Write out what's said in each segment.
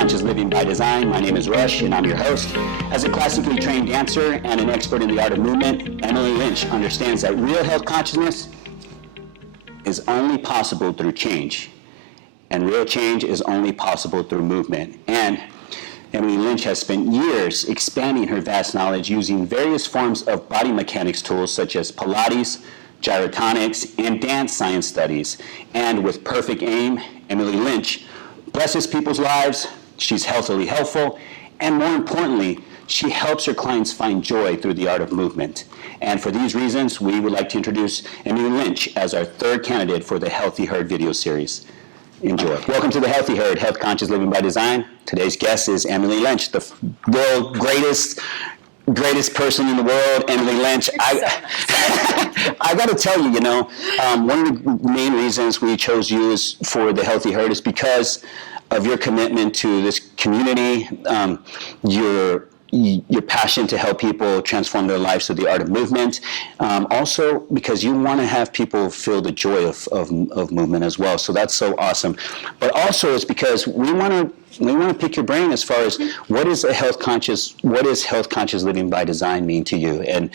Conscious Living by Design. My name is Rush, and I'm your host. As a classically trained dancer and an expert in the art of movement, Emily Lynch understands that real health consciousness is only possible through change, and real change is only possible through movement. And Emily Lynch has spent years expanding her vast knowledge using various forms of body mechanics tools such as Pilates, gyrotonics, and dance science studies. And with perfect aim, Emily Lynch blesses people's lives, she's healthily helpful, and more importantly, she helps her clients find joy through the art of movement. And for these reasons, we would like to introduce Emily Lynch as our third candidate for the Healthy Herd video series. Enjoy. Welcome to the Healthy Herd, Health Conscious Living by Design. Today's guest is Emily Lynch, the world's greatest person in the world, Emily Lynch. I got to tell you, one of the main reasons we chose you is for the Healthy Herd is because of your commitment to this community, your passion to help people transform their lives through the art of movement. Also, because you want to have people feel the joy of movement as well. So that's so awesome. But also, it's because we want to pick your brain as far as what is health conscious living by design mean to you, and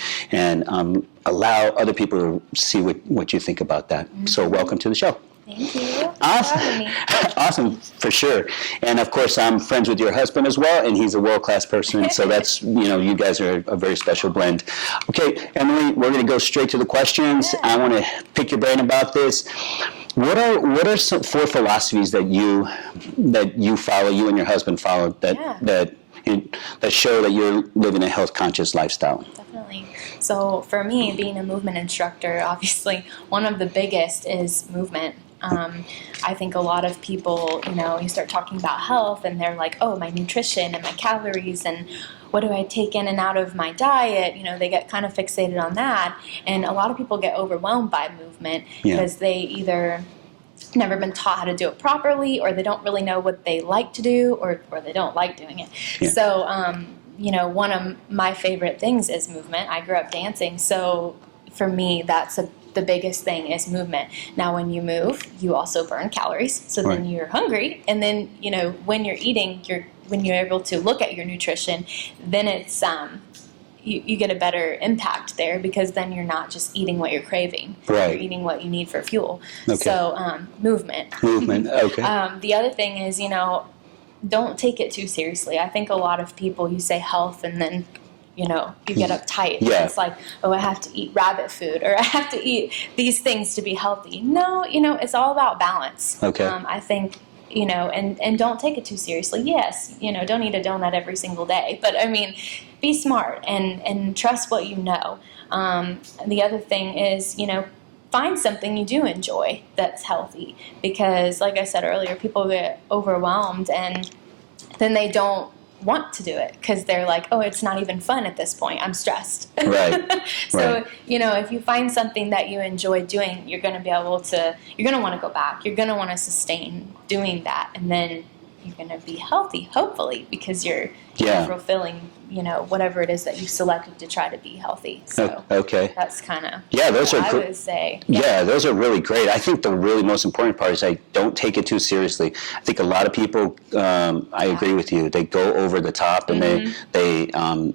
allow other people to see what you think about that. Mm-hmm. So welcome to the show. Thank you. Awesome. For having me. Awesome, for sure. And of course, I'm friends with your husband as well, and he's a world-class person. So that's, you guys are a very special blend. Okay, Emily, we're going to go straight to the questions. Yeah. I want to pick your brain about this. What are some 4 philosophies that you follow, you and your husband follow, that show that you're living a health-conscious lifestyle? Definitely. So for me, being a movement instructor, obviously, one of the biggest is movement. I think a lot of people, you start talking about health and they're like, oh, my nutrition and my calories and what do I take in and out of my diet? They get kind of fixated on that. And a lot of people get overwhelmed by movement because they either never been taught how to do it properly, or they don't really know what they like to do, or they don't like doing it. Yeah. So, one of my favorite things is movement. I grew up dancing. So for me, that's the biggest thing is movement. Now, when you move, you also burn calories. So right. Then you're hungry. And then, when you're eating, when you're able to look at your nutrition, then it's, you get a better impact there, because then you're not just eating what you're craving. Right. You're eating what you need for fuel. Okay. So, movement. Movement, okay. The other thing is, don't take it too seriously. I think a lot of people, you say health and then, you get uptight. Yeah. It's like, oh, I have to eat rabbit food, or I have to eat these things to be healthy. No, it's all about balance. Okay. I think, and don't take it too seriously. Yes, don't eat a donut every single day. But, be smart and trust what you know. The other thing is, find something you do enjoy that's healthy. Because, like I said earlier, people get overwhelmed and then they don't want to do it because they're like, oh, it's not even fun at this point. I'm stressed. Right. So, right. If you find something that you enjoy doing, you're going to be able to, you're going to want to go back. You're going to want to sustain doing that. And then you're going to be healthy, hopefully, because you're fulfilling, whatever it is that you selected to try to be healthy. So okay. That's kind of those what are I would say. Yeah, those are really great. I think the really most important part is don't take it too seriously. I think a lot of people, I agree with you, they go over the top and they kind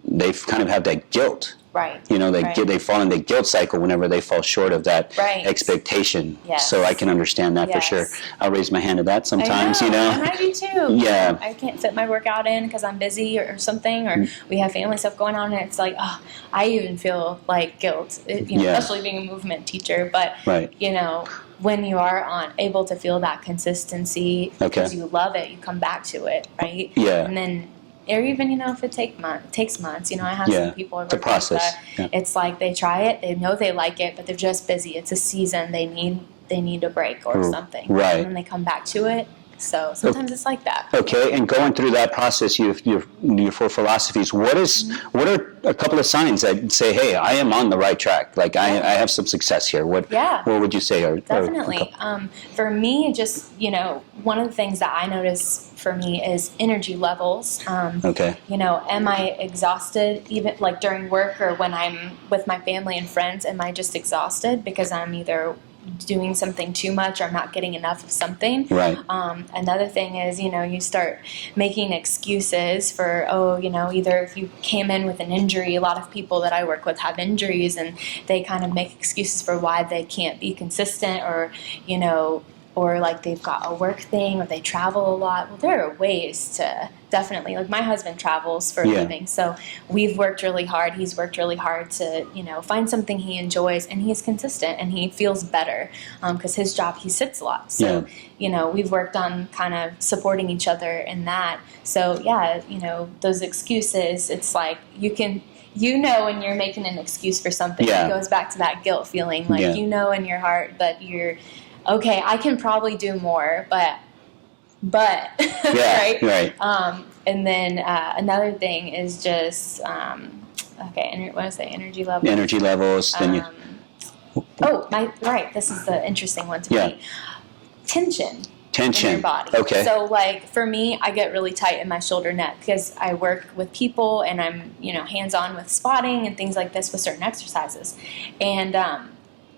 of have that guilt. Right. They fall in the guilt cycle whenever they fall short of that expectation. Yes. So I can understand that for sure. I'll raise my hand to that sometimes, And I do too. Yeah. I can't fit my workout in because I'm busy or something, or we have family stuff going on, and it's like, oh, I even feel like guilt, especially being a movement teacher. But, when you are able to feel that consistency because you love it, you come back to it, right? Yeah. And then, or even, if it takes months. I have some people it's a process. It's like they try it, they know they like it, but they're just busy. It's a season. They need a break or something. Right. And then they come back to it. So sometimes it's like that. Okay, and going through that process, your 4 philosophies, what are a couple of signs that say, hey, I am on the right track? Like I have some success here. What would you say? Definitely. For me, just, one of the things that I notice for me is energy levels. Okay. Am I exhausted even like during work or when I'm with my family and friends? Am I just exhausted because I'm either doing something too much or not getting enough of something. Right. Another thing is, you start making excuses for, either if you came in with an injury. A lot of people that I work with have injuries, and they kind of make excuses for why they can't be consistent, or like they've got a work thing, or they travel a lot. Well, there are ways to definitely, like my husband travels for a living, so we've worked really hard. He's worked really hard to, find something he enjoys, and he's consistent, and he feels better because his job, he sits a lot. So, we've worked on kind of supporting each other in that. So, those excuses, it's like when you're making an excuse for something, it goes back to that guilt feeling, like in your heart that you're, okay, I can probably do more, but right. And then another thing is just what did I say? Energy levels. Energy levels. Then This is the interesting one to me. Tension. In your body. Okay. So, like, for me, I get really tight in my shoulder neck because I work with people, and I'm, hands-on with spotting and things like this with certain exercises. And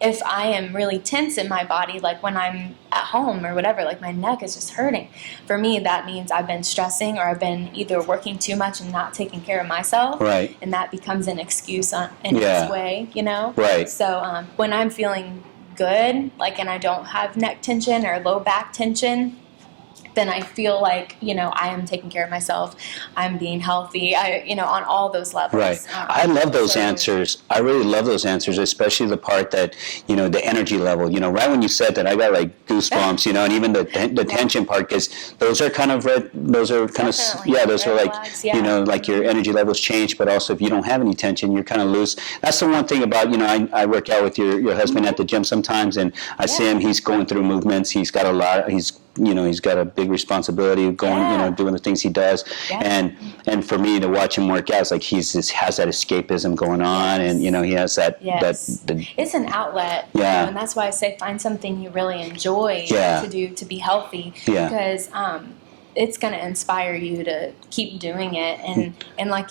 if I am really tense in my body, like when I'm at home or whatever, like my neck is just hurting. For me, that means I've been stressing, or I've been either working too much and not taking care of myself. Right. And that becomes an excuse in its way, Right. So when I'm feeling good, like, and I don't have neck tension or low back tension, then I feel like, I am taking care of myself. I'm being healthy, on all those levels. Right. I love those answers. I really love those answers, especially the part that, the energy level, right when you said that, I got like goosebumps, and even the tension part, because those are kind of like, like your energy levels change, but also if you don't have any tension, you're kind of loose. That's the one thing about, I work out with your husband at the gym sometimes, and I see him, he's going through movements, he's got he's got a big responsibility going, doing the things he does. And for me to watch him work out, it's like has that escapism going on, and, he has that. It's an outlet. And that's why I say find something you really enjoy to do to be healthy. Because it's going to inspire you to keep doing it. And like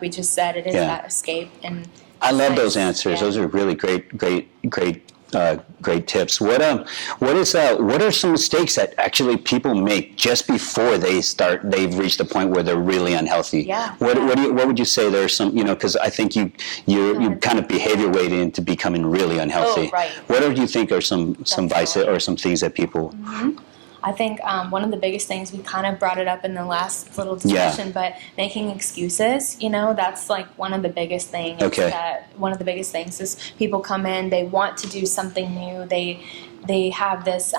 we just said, it is that escape. And I love those answers. Those are really great tips. What are some mistakes that actually people make just before they've reached a point where they're really unhealthy? What would you say there's some, because I think you kind of behavior weight into becoming really unhealthy. What do you think are some vices or some things that people I think one of the biggest things, we kind of brought it up in the last little discussion, but making excuses, that's like one of the biggest things. One of the biggest things is people come in, they want to do something new, they have this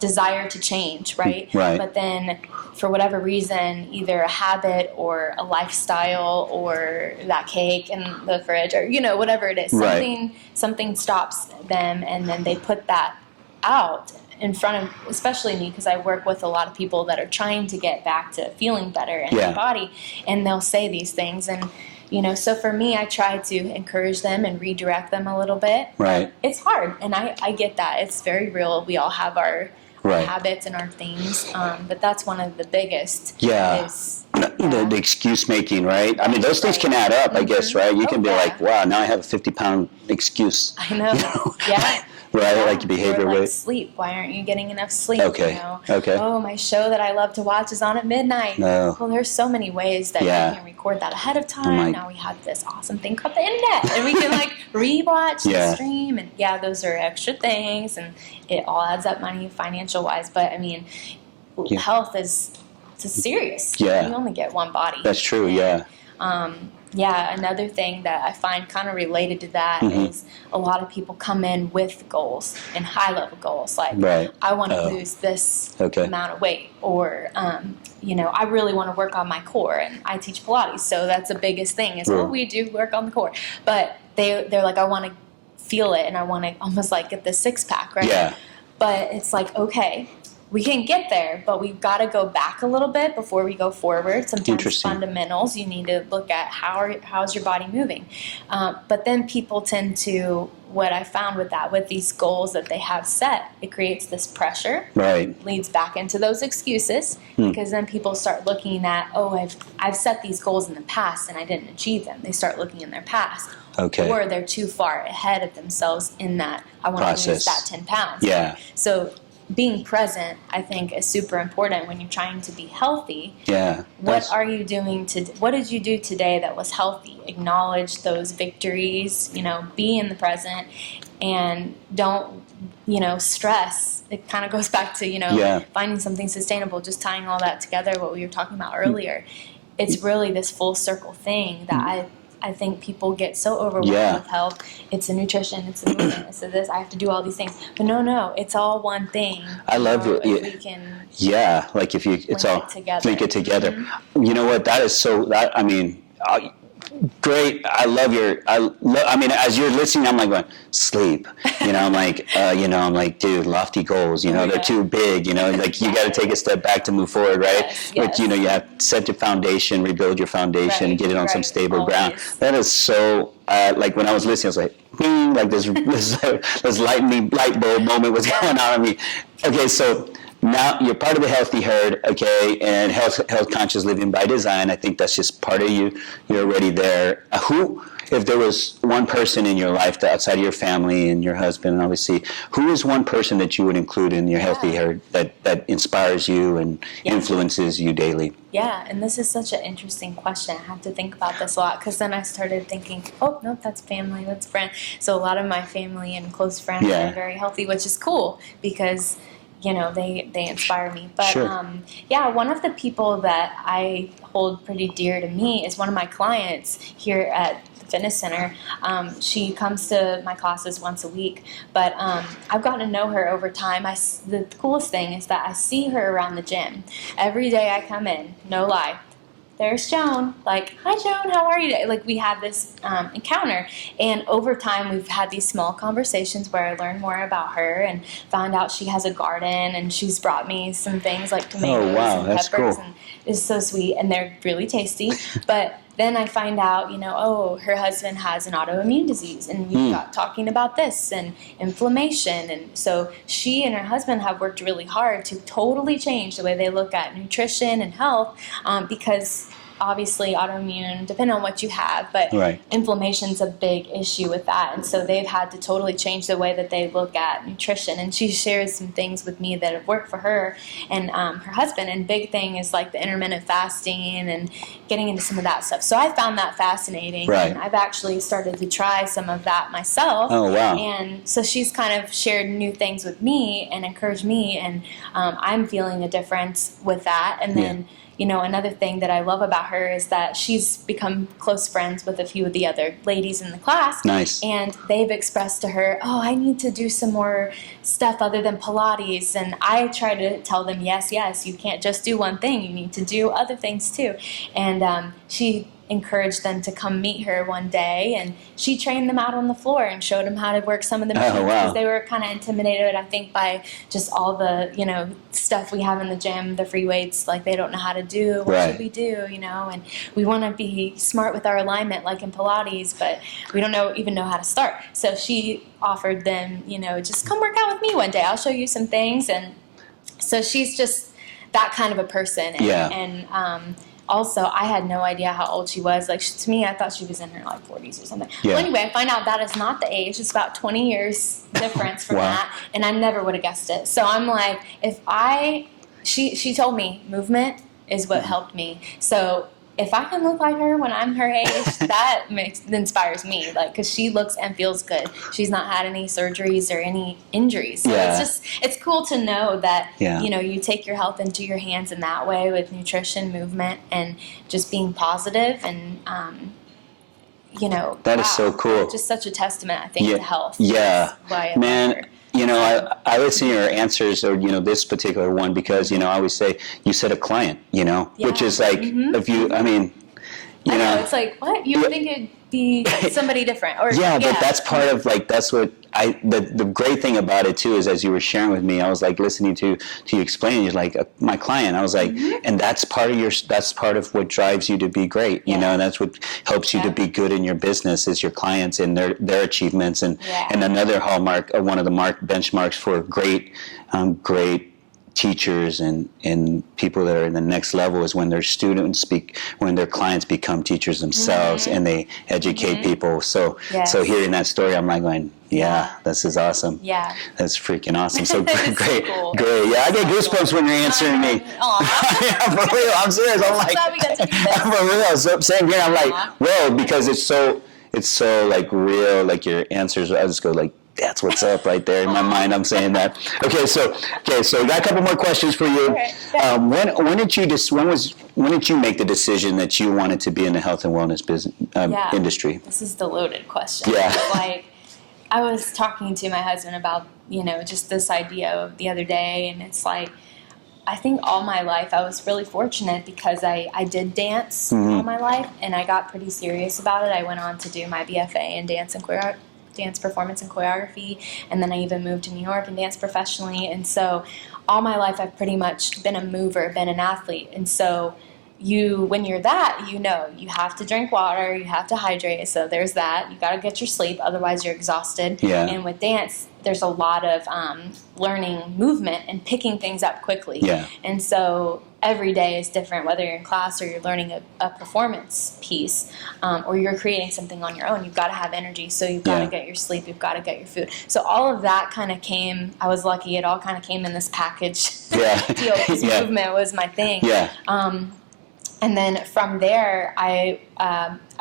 desire to change, right? But then for whatever reason, either a habit or a lifestyle or that cake in the fridge or, whatever it is, something stops them, and then they put that out in front of, especially me, because I work with a lot of people that are trying to get back to feeling better in their body, and they'll say these things, and so for me, I try to encourage them and redirect them a little bit. It's hard, and I get that. It's very real. We all have our habits and our things, but that's one of the biggest. The excuse making, right? I mean, those things can add up, I guess, right? You can be like, wow, now I have a 50-pound excuse. I know. Like behavior or like weight. Sleep. Why aren't you getting enough sleep? Okay. Oh, my show that I love to watch is on at midnight. No. Well, there's so many ways that you can record that ahead of time. Now we have this awesome thing called the internet, and we can like rewatch the stream, and those are extra things, and it all adds up money financial wise. But I mean, health it's serious. You only get one body. That's true. Another thing that I find kind of related to that is a lot of people come in with goals and high-level goals, like I want to lose this amount of weight, or I really want to work on my core, and I teach Pilates, so that's the biggest thing is we do work on the core, but they're like, I want to feel it, and I want to almost like get the six-pack, right? But it's like, okay, we can get there, but we've got to go back a little bit before we go forward. Sometimes fundamentals, you need to look at how's your body moving. But then people tend to, what I found with these goals that they have set, it creates this pressure. Leads back into those excuses, because then people start looking at, I've set these goals in the past and I didn't achieve them. They start looking in their past. Okay. or they're too far ahead of themselves in that I want to lose that 10 pounds. Yeah. So being present, I think, is super important when you're trying to be healthy. Yeah. What are you doing what did you do today that was healthy? Acknowledge those victories, be in the present, and don't, stress. It kind of goes back to, finding something sustainable, just tying all that together, what we were talking about earlier. It's really this full circle thing that I think people get so overwhelmed with health. It's the nutrition, it's the movement, it's this, I have to do all these things. But no, it's all one thing. I love it. If we can like if you, it's all, link it together. Mm-hmm. You know what, that is so, great. I love as you're listening, I'm like going, sleep. I'm like, dude, lofty goals, they're too big, like you got to take a step back to move forward, right? Yes. But, you have to set your foundation, rebuild your foundation, get it on some stable ground. That is so, like when I was listening, I was like, bing, like this light bulb moment was going on in me. Okay, so now you're part of the healthy herd, okay, and health conscious living by design. I think that's just part of you. You're already there. If there was one person in your life outside of your family and your husband, obviously, who is one person that you would include in your healthy herd that inspires you and influences you daily? Yeah, and this is such an interesting question. I had to think about this a lot because then I started thinking, oh, no, that's family, that's friend. So a lot of my family and close friends are very healthy, which is cool because they inspire me. But one of the people that I hold pretty dear to me is one of my clients here at the fitness center. She comes to my classes once a week, but I've gotten to know her over time. The coolest thing is that I see her around the gym. Every day I come in, no lie. There's Joan. Like, hi, Joan, how are you today? Like, we have this encounter. And over time, we've had these small conversations where I learned more about her and found out she has a garden, and she's brought me some things like tomatoes and peppers. Cool. And it's so sweet, and they're really tasty. But then I find out, her husband has an autoimmune disease, and we got talking about this and inflammation. And so she and her husband have worked really hard to totally change the way they look at nutrition and health because obviously autoimmune, depending on what you have, but inflammation's a big issue with that. And so they've had to totally change the way that they look at nutrition. And she shares some things with me that have worked for her and her husband. And big thing is like the intermittent fasting and getting into some of that stuff. So I found that fascinating. And I've actually started to try some of that myself. Oh, wow. And so she's kind of shared new things with me and encouraged me. And I'm feeling a difference with that. And then another thing that I love about her is that she's become close friends with a few of the other ladies in the class. Nice. And they've expressed to her, oh, I need to do some more stuff other than Pilates. And I try to tell them, yes, you can't just do one thing. You need to do other things too. And she encouraged them to come meet her one day, and she trained them out on the floor and showed them how to work some of the machines because they were kind of intimidated, I think, by just all the stuff we have in the gym, the free weights, like they don't know how to do. What should we do? And we want to be smart with our alignment, like in Pilates, but we don't even know how to start. So she offered them, just come work out with me one day. I'll show you some things, and so she's just that kind of a person. And also, I had no idea how old she was. Like, to me, I thought she was in her, 40s or something. Well, anyway, I find out that is not the age. It's about 20 years difference from that, and I never would have guessed it. So I'm like, she told me movement is what helped me. So if I can look like her when I'm her age, that inspires me, because she looks and feels good. She's not had any surgeries or any injuries. So it's cool to know that, you take your health into your hands in that way with nutrition, movement, and just being positive. And, that is so cool. Just such a testament, I think, to health. Yeah. Man. I listen to your answers, or this particular one, because I always say you said a client, which is like if you, I know it's like, what, you would think it'd be somebody different, or but that's part of that's what the great thing about it too is, as you were sharing with me, I was like listening to you explain. You're like my client. I was like, and that's part of what drives you to be great, and that's what helps you to be good in your business is your clients and their achievements, and another hallmark, one of the benchmarks for great teachers and people that are in the next level is when their when their clients become teachers themselves and they educate people. So hearing that story, I'm like going, yeah, this is awesome. Yeah. That's freaking awesome. So great, Cool. great. Yeah, I get goosebumps when you're answering me. Yeah, for real, I'm serious. I'm like, glad we got to do this. for real. So same here. I'm like, whoa, because it's so like real. Like your answers, I just go like, that's what's up right there in my mind. I'm saying that. Okay, so I got a couple more questions for you. When did you make the decision that you wanted to be in the health and wellness business industry? This is the loaded question. Yeah. Like, I was talking to my husband about, just this idea the other day, and it's like, I think all my life I was really fortunate because I did dance all my life, and I got pretty serious about it. I went on to do my BFA in dance performance and choreography, and then I even moved to New York and danced professionally. And so all my life I've pretty much been a mover, been an athlete. And so when you're that, you have to drink water, you have to hydrate. So there's that. You got to get your sleep, otherwise you're exhausted. Yeah. And with dance, there's a lot of learning movement and picking things up quickly. Yeah. And so every day is different, whether you're in class or you're learning a performance piece, or you're creating something on your own. You've got to have energy, so you've got to get your sleep, you've got to get your food. So all of that kind of came, I was lucky, it all kind of came in this package deal, because movement was my thing. Yeah. And then from there, I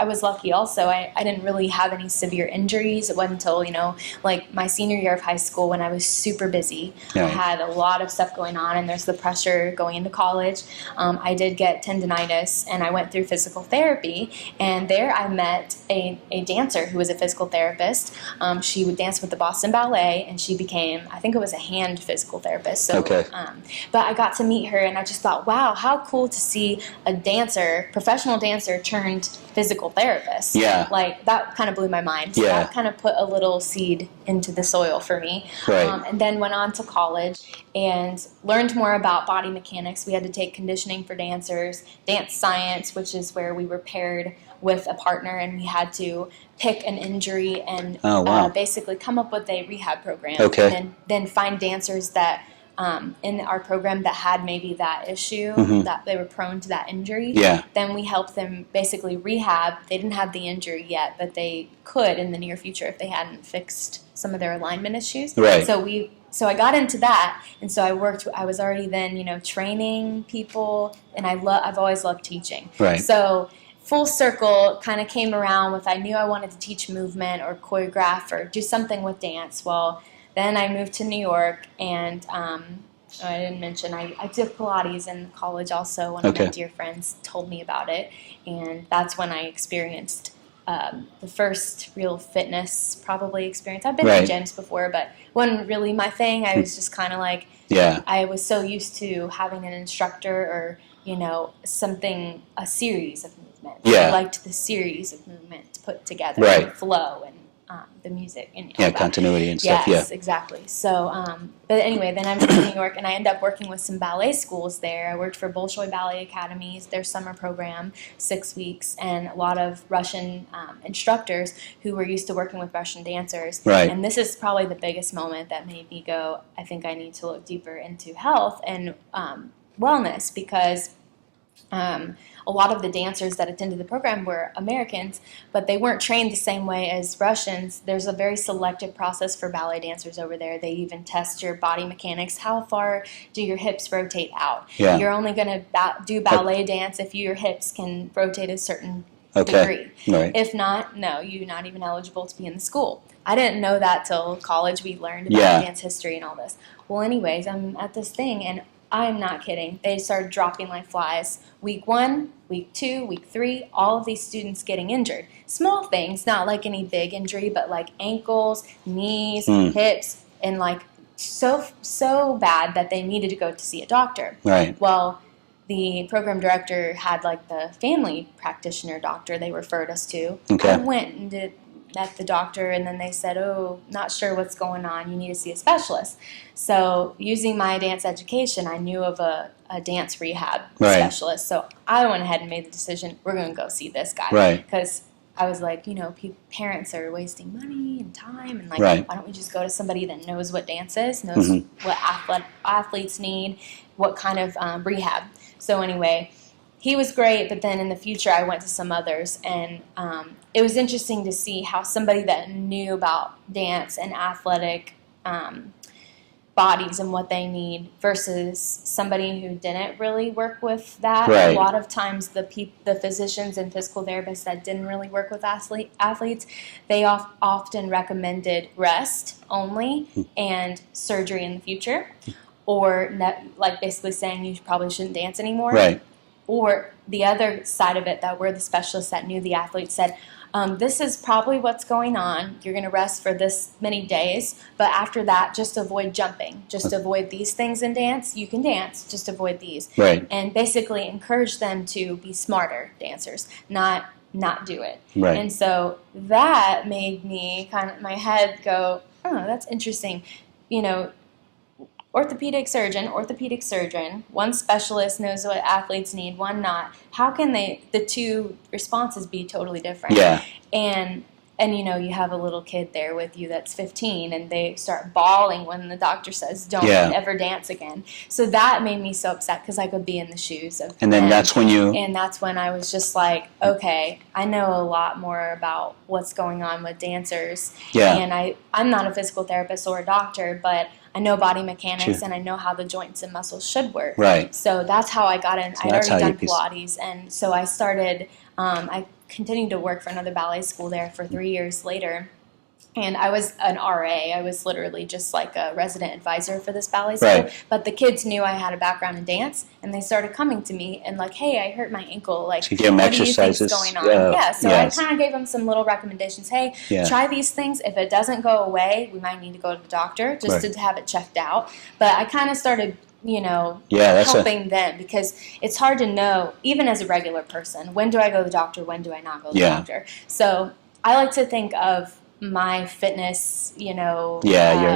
was lucky also. I didn't really have any severe injuries. It wasn't until, like my senior year of high school when I was super busy. Yeah. I had a lot of stuff going on, and there's the pressure going into college. I did get tendinitis, and I went through physical therapy. And there I met a dancer who was a physical therapist. She would dance with the Boston Ballet, and she became, I think it was a hand physical therapist. So, but I got to meet her, and I just thought, wow, how cool to see a dancer, professional dancer turned physical therapist. Yeah. Like, that kind of blew my mind. So that kind of put a little seed into the soil for me. Right. And then went on to college and learned more about body mechanics. We had to take conditioning for dancers, dance science, which is where we were paired with a partner, and we had to pick an injury and basically come up with a rehab program. Okay. And then find dancers that in our program that had maybe that issue, that they were prone to that injury. Yeah. Then we helped them basically rehab. They didn't have the injury yet, but they could in the near future if they hadn't fixed some of their alignment issues. Right. So I got into that, and so I was already then, training people, and I've always loved teaching. Right. So full circle kind of came around with, I knew I wanted to teach movement or choreograph or do something with dance. Well, then I moved to New York, and I didn't mention, I did Pilates in college also. One of my dear friends told me about it, and that's when I experienced the first real fitness probably experience. I've been in gyms before, but it wasn't really my thing. I was just kind of like, I was so used to having an instructor or, a series of movement. I liked the series of movement put together, and the flow and the music and continuity and stuff. Yes, exactly. So, but anyway, then I moved to New York, and I ended up working with some ballet schools there. I worked for Bolshoi Ballet Academies, their summer program, 6 weeks, and a lot of Russian instructors who were used to working with Russian dancers. Right. And this is probably the biggest moment that made me go, I think I need to look deeper into health and wellness, because a lot of the dancers that attended the program were Americans, but they weren't trained the same way as Russians. There's a very selective process for ballet dancers over there. They even test your body mechanics. How far do your hips rotate out? Yeah. You're only going to do ballet dance if your hips can rotate a certain degree. Right. If not, no, you're not even eligible to be in the school. I didn't know that till college. We learned about dance history and all this. Well, anyways, I'm at this thing, and I'm not kidding. They started dropping like flies. Week 1, week 2, week 3, all of these students getting injured. Small things, not like any big injury, but like ankles, knees, hips, and like so bad that they needed to go to see a doctor. Right. Well, the program director had like the family practitioner doctor they referred us to. Okay. I went and met the doctor, and then they said, oh, not sure what's going on, you need to see a specialist. So using my dance education, I knew of a dance rehab specialist. So I went ahead and made the decision, we're going to go see this guy. Right. Because I was like, parents are wasting money and time, and like, Right. why don't we just go to somebody that knows what dance is, knows what athletes need, what kind of rehab. So anyway, he was great, but then in the future I went to some others, and it was interesting to see how somebody that knew about dance and athletic bodies and what they need versus somebody who didn't really work with that. Right. A lot of times the physicians and physical therapists that didn't really work with athletes, they often recommended rest only and surgery in the future, or like basically saying you probably shouldn't dance anymore. Right. Or the other side of it, that we're the specialists that knew the athlete, said, this is probably what's going on. You're going to rest for this many days, but after that, just avoid jumping. Just avoid these things in dance. You can dance, just avoid these. Right. And basically encourage them to be smarter dancers, not do it. Right. And so that made me my head go, oh, that's interesting. Orthopedic surgeon, one specialist knows what athletes need, one not. How can the two responses be totally different? Yeah. And you have a little kid there with you that's 15, and they start bawling when the doctor says, don't ever dance again. So that made me so upset, because I could be in the shoes of And then them. that's when And that's when I was just like, okay, I know a lot more about what's going on with dancers. Yeah. And I'm not a physical therapist or a doctor, but I know body mechanics, and I know how the joints and muscles should work. Right. So that's how I got in. So I'd that's already how done Pilates, and so I started, I continued to work for another ballet school there for 3 years later. And I was an RA. I was literally just like a resident advisor for this ballet school. Right. But the kids knew I had a background in dance, and they started coming to me and like, hey, I hurt my ankle. Like, So you give them what do you think's exercises. going on? So yes. I kind of gave them some little recommendations. Hey, Yeah. try these things. If it doesn't go away, we might need to go to the doctor just to have it checked out. But I kind of started helping them, because it's hard to know, even as a regular person, when do I go to the doctor, when do I not go to the doctor. So I like to think of my fitness, your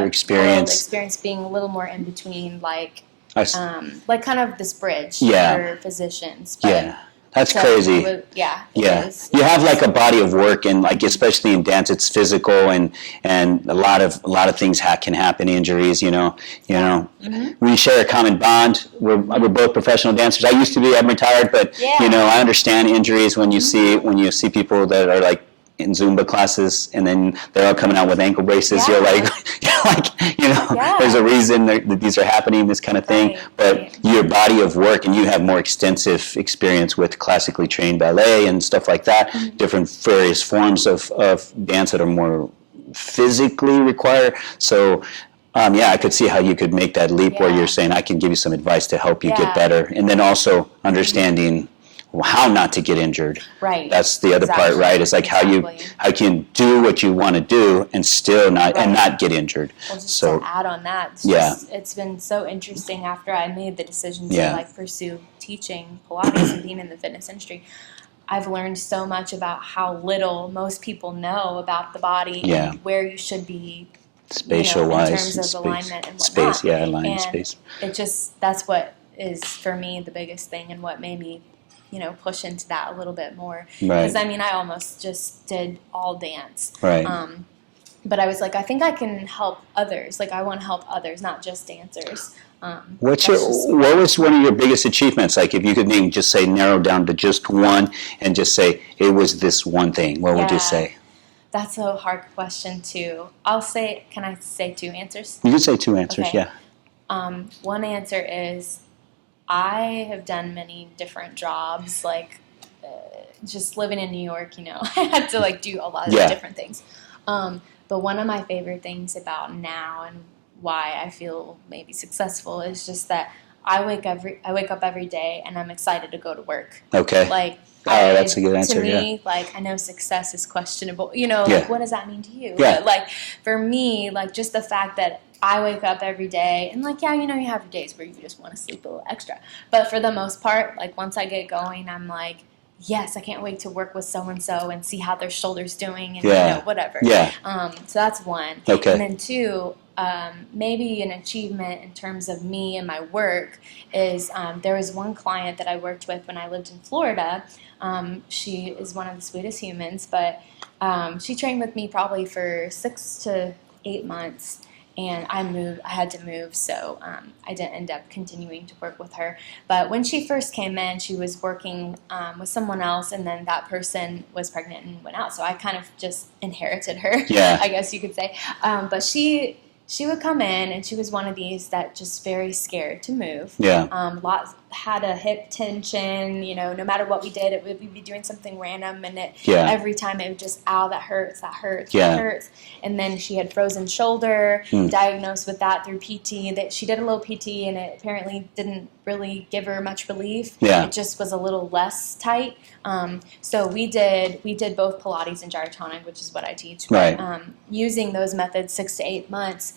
experience being a little more in between, like kind of this bridge for physicians. But That's crazy. It is. You have like a body of work, and like especially in dance, it's physical, and a lot of things can happen, injuries. We share a common bond. We're both professional dancers. I used to be. I'm retired, but I understand injuries when you see people that are like in Zumba classes, and then they're all coming out with ankle braces. You're like, there's a reason that these are happening, this kind of thing. Right. But your body of work, and you have more extensive experience with classically trained ballet and stuff like that, different various forms of dance that are more physically required. So I could see how you could make that leap where you're saying, I can give you some advice to help you get better. And then also understanding how not to get injured. Right. That's the other part, right? It's like how you can do what you want to do and still not get injured. Well, just to add on that, it's been so interesting after I made the decision to pursue teaching Pilates and being in the fitness industry. I've learned so much about how little most people know about the body and where you should be spatial wise, in terms of alignment and whatnot. Alignment, and space. That's what is for me the biggest thing, and what made me push into that a little bit more. Because I almost just did all dance. Right. But I was like, I think I can help others. Like, I want to help others, not just dancers. What was one of your biggest achievements? Like, if you could narrow down to just one, and just say it was this one thing, what would you say? That's a hard question too. Can I say two answers? You can say two answers. Okay. Yeah. One answer is, I have done many different jobs, like just living in New York, I had to do a lot of different things. But one of my favorite things about now, and why I feel maybe successful, is just that I wake up every day and I'm excited to go to work. Okay. That's a good answer. To me, I know success is questionable. What does that mean to you? Yeah. But for me, just the fact that I wake up every day and you have your days where you just want to sleep a little extra. But for the most part, once I get going, I'm like, yes, I can't wait to work with so-and-so and see how their shoulder's doing and, whatever. Yeah. So that's one. Okay. And then two, maybe an achievement in terms of me and my work is there was one client that I worked with when I lived in Florida. She is one of the sweetest humans, but she trained with me probably for 6 to 8 months. And I had to move, so I didn't end up continuing to work with her. But when she first came in, she was working with someone else, and then that person was pregnant and went out. So I kind of just inherited her, Yeah. I guess you could say. But she would come in, and she was one of these that just very scared to move. Yeah. Had a hip tension, no matter what we did, we'd be doing something random, and every time it would just, ow, that hurts, that hurts. And then she had frozen shoulder, diagnosed with that through PT. That she did a little PT, and it apparently didn't really give her much relief. Yeah. It just was a little less tight. So we did both Pilates and gyrotonic, which is what I teach. Right. But, using those methods 6 to 8 months,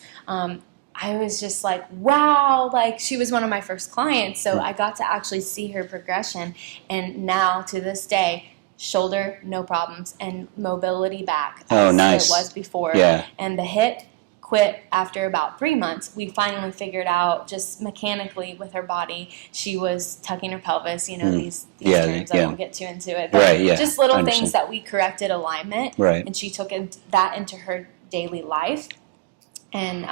I was just like, wow, like she was one of my first clients. So I got to actually see her progression. And now to this day, shoulder, no problems, and mobility back as nice. it was before. Yeah. And the hip quit after about 3 months. We finally figured out just mechanically with her body, she was tucking her pelvis, these terms, I won't get too into it. But just little things that we corrected alignment. Right. And she took that into her daily life. And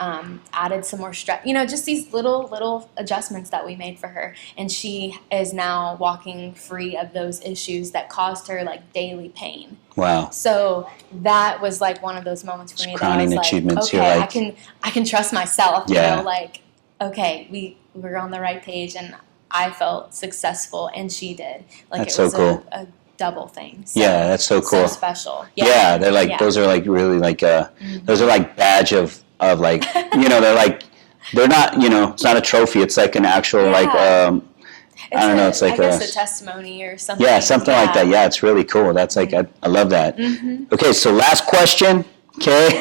added some more stress, just these little adjustments that we made for her. And she is now walking free of those issues that caused her like daily pain. Wow. So that was like one of those moments for me that I was like, achievements. okay, I can trust myself. Yeah. Okay, we're on the right page, and I felt successful, and she did. Like That's it was so cool. a double thing. So, yeah, that's so cool. So special. Yeah, they're like those are like really like those are like badge of like they're like they're not it's not a trophy, it's like an actual like I don't know, it's like I guess a testimony or something. Yeah, something like that. Yeah, it's really cool. That's like I love that. Mm-hmm. Okay, so last question. Okay.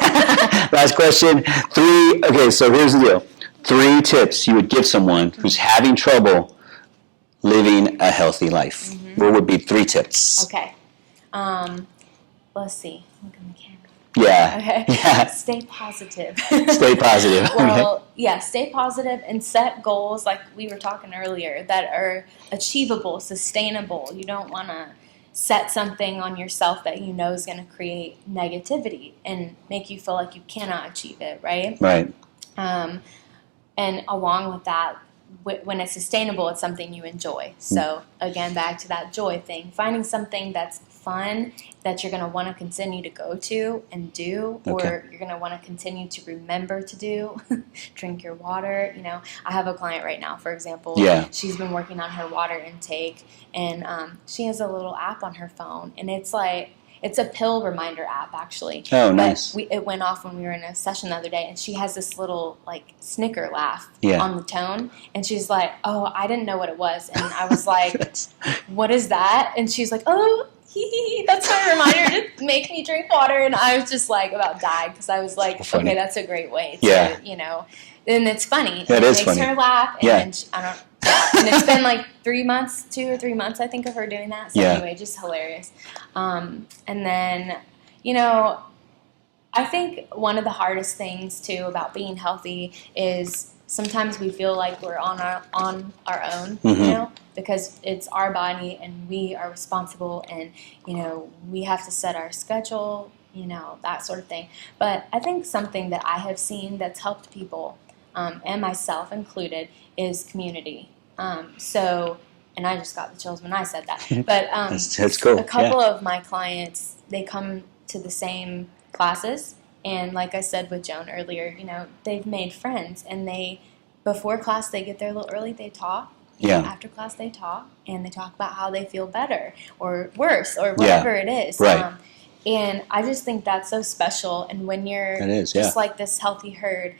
Last question. 3 okay, so here's the deal. 3 tips you would give someone who's having trouble living a healthy life. Mm-hmm. What would be 3 tips? Okay. Let's see. Look in the camera. Yeah. Okay. Yeah. Stay positive. Stay positive. Well, yeah, stay positive and set goals like we were talking earlier that are achievable, sustainable. You don't want to set something on yourself that you know is going to create negativity and make you feel like you cannot achieve it, right? Right. And along with that, when it's sustainable, it's something you enjoy. So again, back to that joy thing, finding something that's fun that you're going to want to continue to go to and do, or you're going to want to continue to remember to do. Drink your water. I have a client right now, for example. Yeah. She's been working on her water intake, and she has a little app on her phone, and it's a pill reminder app, actually. Oh, nice. But it went off when we were in a session the other day, and she has this little, snicker laugh on the tone. And she's like, oh, I didn't know what it was. And I was like, what is that? And she's like, oh, that's my reminder to make me drink water. And I was just, about died because I was like, okay, that's a great way to, And it's funny. That is funny. It makes her laugh. And and it's been 3 months, 2 or 3 months, I think, of her doing that. So anyway, just hilarious. And then, I think one of the hardest things too about being healthy is sometimes we feel like we're on our own, because it's our body and we are responsible, and we have to set our schedule, that sort of thing. But I think something that I have seen that's helped people, and myself included, is community. And I just got the chills when I said that. But that's cool. A couple of my clients, they come to the same classes, and like I said with Joan earlier, they've made friends, and before class they get there a little early, they talk. Yeah. After class they talk, and they talk about how they feel better or worse or whatever it is. Right. And I just think that's so special. And when you're just like this healthy herd,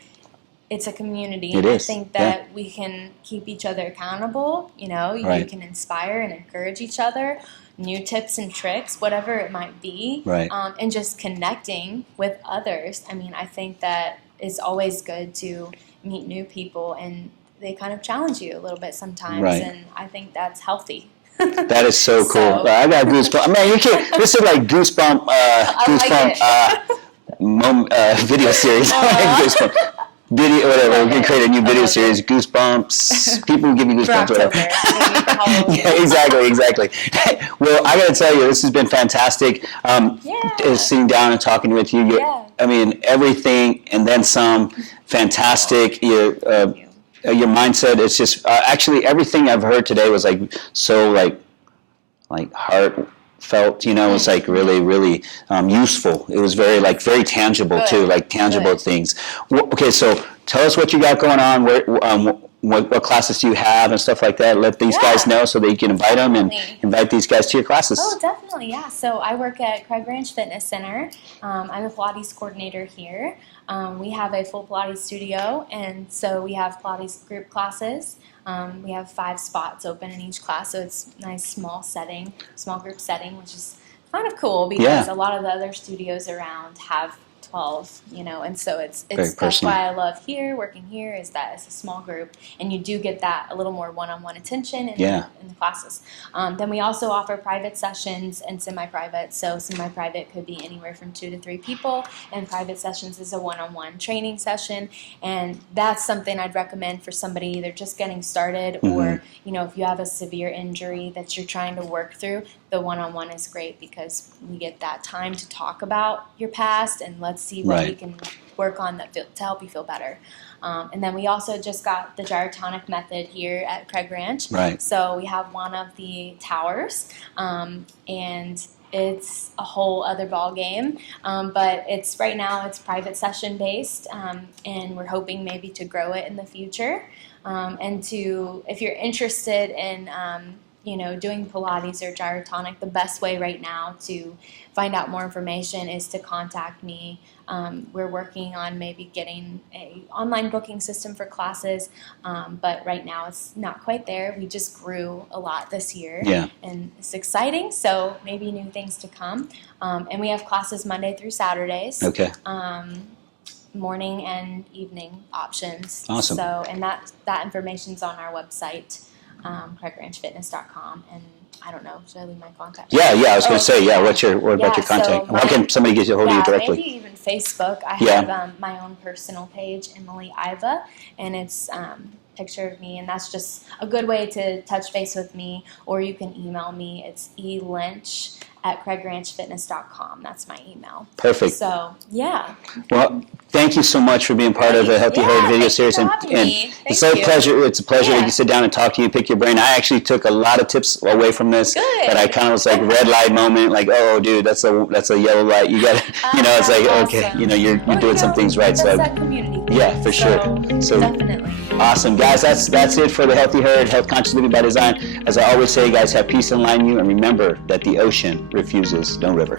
it's a community. And I think that we can keep each other accountable. You can inspire and encourage each other, new tips and tricks, whatever it might be. Right. And just connecting with others. I mean, I think that it's always good to meet new people, and they kind of challenge you a little bit sometimes. Right. And I think that's healthy. That is so cool. So- I got goosebumps. Man, you can't. This is like goosebump. Video series. Goosebump. Video, whatever. We can create a new video series. Goosebumps. People give you goosebumps. For Whatever. October. Yeah, exactly. Well, I got to tell you, this has been fantastic. Sitting down and talking with you. I mean, everything and then some. Fantastic. Your mindset. It's just actually everything I've heard today was like so like heartfelt. You know, it was like really useful. It was very tangible too, like tangible things. Okay, so tell us what you got going on. Where what classes do you have and stuff like that? Let these guys know so that you can invite them and invite these guys to your classes. Oh, definitely, yeah. So I work at Craig Ranch Fitness Center. I'm a Pilates coordinator here. We have a full Pilates studio, and so we have Pilates group classes. We have 5 spots open in each class, so it's a nice small group setting, which is kind of cool because a lot of the other studios around have 12, and so it's that's why I love working here is that it's a small group, and you do get that a little more one-on-one attention in the classes. Then we also offer private sessions and semi-private. So semi-private could be anywhere from 2 to 3 people, and private sessions is a one-on-one training session, and that's something I'd recommend for somebody either just getting started or if you have a severe injury that you're trying to work through. The one-on-one is great because we get that time to talk about your past and let's see what we can work on to help you feel better. And then we also just got the gyrotonic method here at Craig Ranch. Right. So we have one of the towers, and it's a whole other ball game. But right now it's private session based, and we're hoping maybe to grow it in the future. And if you're interested in doing Pilates or gyrotonic, the best way right now to find out more information is to contact me. We're working on maybe getting an online booking system for classes, but right now it's not quite there. We just grew a lot this year, and it's exciting, so maybe new things to come. And we have classes Monday through Saturdays. Okay. Morning and evening options. Awesome. So, and that information's on our website, CraigRanchFitness.com, and I don't know, should I leave my contact? I was going to say, what about your contact? How can somebody get a hold of you directly? Maybe even Facebook. I have my own personal page, Emily Iva, and it's picture of me, and that's just a good way to touch base with me, or you can email me. It's elynch@CraigRanchFitness.com. That's my email. Perfect. So, Well, thank you so much for being part of the Healthy Heart video series. And it's a pleasure. It's a pleasure to sit down and talk to you, pick your brain. I actually took a lot of tips away from this. Good. That I kind of was like red light moment, like, oh, dude, that's a yellow light. You got to, it's like, okay, you're doing some things right. So that community thing. Yeah, for sure. So definitely. Awesome, guys. That's it for the Healthy Herd, Health Conscious Living by Design. As I always say, guys, have peace and line you, and remember that the ocean refuses no river.